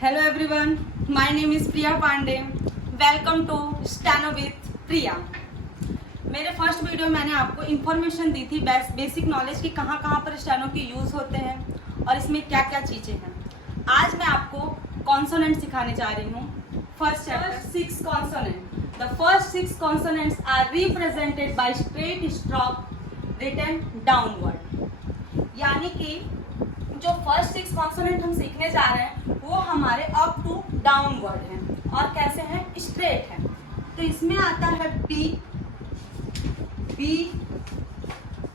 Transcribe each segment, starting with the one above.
Hello everyone, my name is Priya Pandey. Welcome to Steno with Priya. मेरे first video में मैंने आपको information दी थी बेसिक नॉलेज कि कहाँ कहाँ पर स्टेनो के यूज़ होते हैं और इसमें क्या क्या चीज़ें हैं. आज मैं आपको कॉन्सोनेंट सिखाने जा रही हूँ. First chapter 6 consonant. The first 6 consonants are represented by straight stroke written downward. यानी कि जो फर्स्ट 6 कॉन्सोनेंट हम सीखने जा रहे हैं वो हमारे अप टू डाउनवर्ड हैं और कैसे हैं, स्ट्रेट हैं. तो इसमें आता है P, B,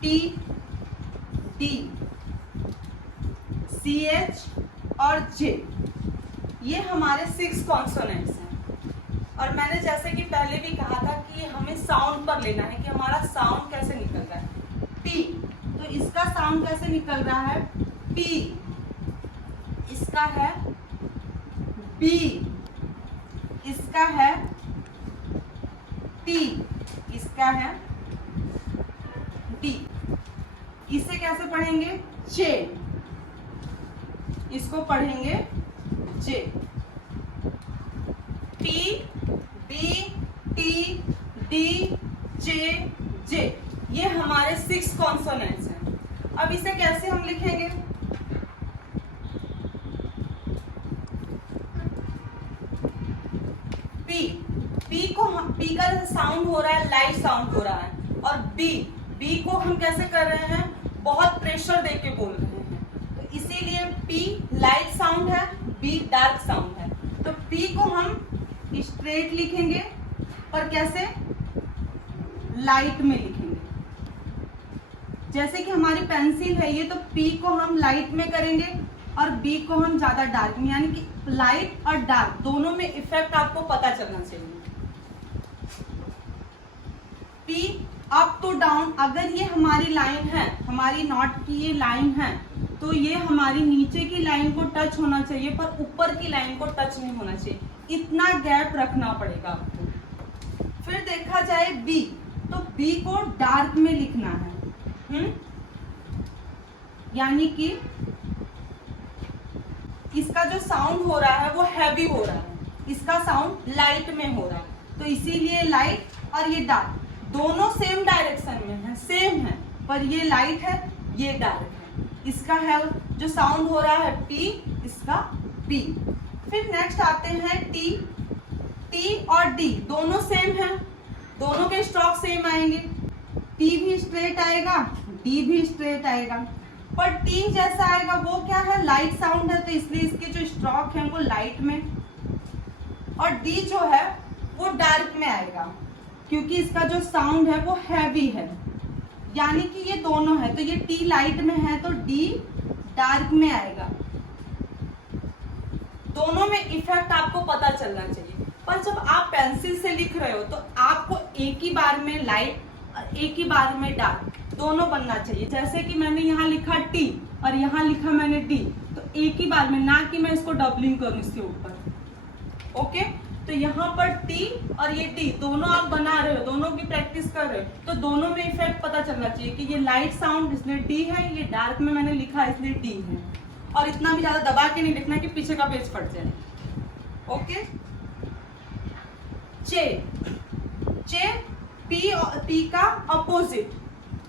T, D, C H और जे. ये हमारे 6 कॉन्सोनेंट्स हैं. और मैंने जैसे कि पहले भी कहा था कि हमें साउंड पर लेना है कि हमारा साउंड कैसे निकल रहा है. पी, तो इसका साउंड कैसे निकल रहा है, पी. इसका है बी, इसका है टी, इसका है डी. इसे कैसे पढ़ेंगे, जे. इसको पढ़ेंगे जे. पी, बी, टी, डी, जे, जे. ये हमारे 6 कॉन्सोनेंट्स हैं. अब इसे कैसे हम लिखेंगे, पी. पी को पी का साउंड हो रहा है, लाइट साउंड हो रहा है. और बी, बी को हम कैसे कर रहे हैं, बहुत प्रेशर देके बोल रहे हैं. तो इसीलिए पी लाइट साउंड है, बी डार्क साउंड है. तो पी को हम स्ट्रेट लिखेंगे पर कैसे, लाइट में लिखेंगे. जैसे कि हमारी पेंसिल है ये, तो पी को हम लाइट में करेंगे और बी को हम ज्यादा डार्क में. यानी कि लाइट और डार्क दोनों में इफेक्ट आपको पता चलना चाहिए. पी अप टू डाउन, अगर ये हमारी लाइन है, हमारी नॉट की ये लाइन है, तो ये हमारी नीचे की लाइन को टच होना चाहिए पर ऊपर की लाइन को टच नहीं होना चाहिए. इतना गैप रखना पड़ेगा आपको. फिर देखा जाए बी, तो बी को डार्क में लिखना है. यानी कि इसका जो साउंड हो रहा है वो हैवी हो रहा है, इसका साउंड लाइट में हो रहा है. तो इसीलिए लाइट और ये डार्क दोनों सेम डायरेक्शन में है, सेम है, पर ये लाइट है, ये डार्क है. इसका है जो साउंड हो रहा है पी, इसका पी. फिर नेक्स्ट आते हैं टी. टी और डी दोनों सेम है, दोनों के स्ट्रोक सेम आएंगे. टी भी स्ट्रेट आएगा, डी भी स्ट्रेट आएगा. पर टी जैसा आएगा वो क्या है, लाइट साउंड है, तो इसलिए इसके जो स्ट्रोक है वो लाइट में. और डी जो है वो डार्क में आएगा क्योंकि इसका जो साउंड है वो हैवी है. यानी कि ये दोनों है, तो ये टी लाइट में है तो डी डार्क में आएगा. दोनों में इफेक्ट आपको पता चलना चाहिए. पर जब आप पेंसिल से लिख रहे हो तो आपको एक ही बार में लाइट और एक ही बार में डार्क दोनों बनना चाहिए. जैसे कि मैंने यहाँ लिखा टी और यहाँ लिखा मैंने डी, तो एक ही बार में, ना कि मैं इसको डबलिंग करूँ इसके ऊपर. ओके, तो यहाँ पर टी और ये डी दोनों आप बना रहे हो, दोनों की प्रैक्टिस कर रहे हो, तो दोनों में इफेक्ट पता चलना चाहिए कि ये लाइट साउंड इसलिए डी है, ये डार्क में मैंने लिखा इसलिए डी है. और इतना भी ज्यादा दबा के नहीं लिखना कि पीछे का पेज फट जाए. ओके, चे. चे पी का अपोजिट.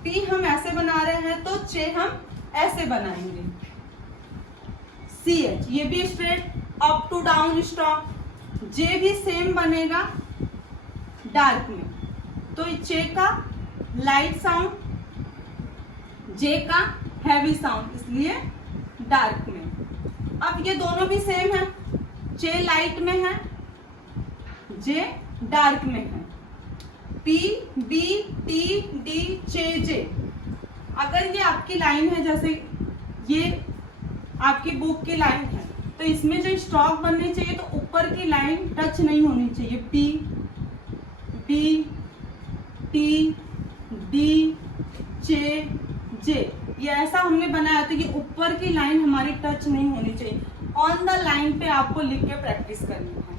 पी हम ऐसे बना रहे हैं तो चे हम ऐसे बनाएंगे. सी एच, ये भी straight up to down stroke. J भी सेम बनेगा डार्क में, तो चे का लाइट साउंड, जे का हैवी साउंड, इसलिए डार्क में. अब ये दोनों भी सेम है, जे लाइट में है, जे डार्क में है. पी, बी, टी, डी, जे, जे. अगर ये आपकी लाइन है, जैसे ये आपकी बुक की लाइन है, तो इसमें जो स्ट्रोक बनने चाहिए तो ऊपर की लाइन टच नहीं होनी चाहिए. पी, बी, टी, डी, जे, जे. ये ऐसा हमने बनाया तो ये ऊपर की लाइन हमारी टच नहीं होनी चाहिए. ऑन द लाइन पे आपको लिख के प्रैक्टिस करनी है.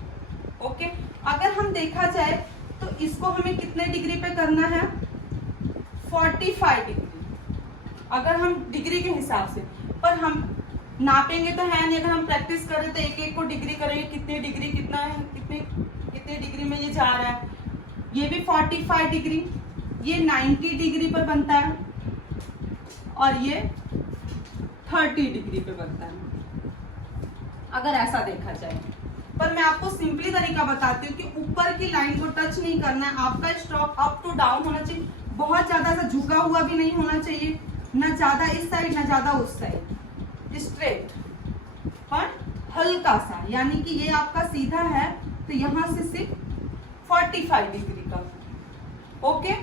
ओके, अगर हम देखा जाए तो इसको हमें कितने डिग्री पे करना है, 45 डिग्री. अगर हम डिग्री के हिसाब से, पर हम नापेंगे तो है नहीं, अगर हम प्रैक्टिस करें तो एक एक को डिग्री करेंगे, कितनी डिग्री कितना है, कितनी डिग्री में ये जा रहा है। ये भी 45 डिग्री, ये 90 डिग्री पर बनता है और ये 30 डिग्री पे बनता है, अगर ऐसा देखा जाए। पर मैं आपको सिंपली तरीका बताती हूँ कि ऊपर की लाइन को टच नहीं करना है, आपका स्ट्रोक अप टू डाउन होना चाहिए, बहुत ज्यादा सा झुका हुआ भी नहीं होना चाहिए, ना ज्यादा इस साइड ना ज्यादा उस साइड, स्ट्रेट पर हल्का सा, यानी कि ये आपका सीधा है तो यहां से सिर्फ 45 डिग्री का। Okay,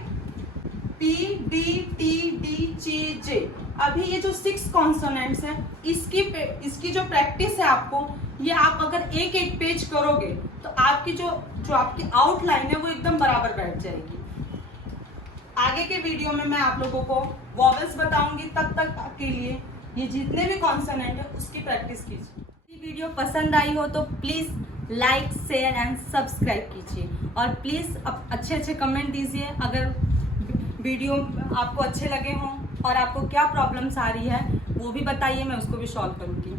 P D T D G J। अभी ये जो 6 कॉन्सोनेंट्स है, इसकी जो प्रैक्टिस है आपको, ये आप अगर एक एक पेज करोगे तो आपकी जो आपकी आउटलाइन है वो एकदम बराबर बैठ जाएगी। आगे के वीडियो में मैं आप लोगों को वॉवेल्स बताऊंगी, तब तक के लिए ये जितने भी कॉन्सोनेंट है उसकी प्रैक्टिस कीजिए। वीडियो पसंद आई हो तो please like share and subscribe कीजिए, और प्लीज अच्छे अच्छे कमेंट दीजिए अगर वीडियो आपको अच्छे लगे हों, और आपको क्या प्रॉब्लम्स आ रही है वो भी बताइए, मैं उसको भी सॉल्व करूँगी।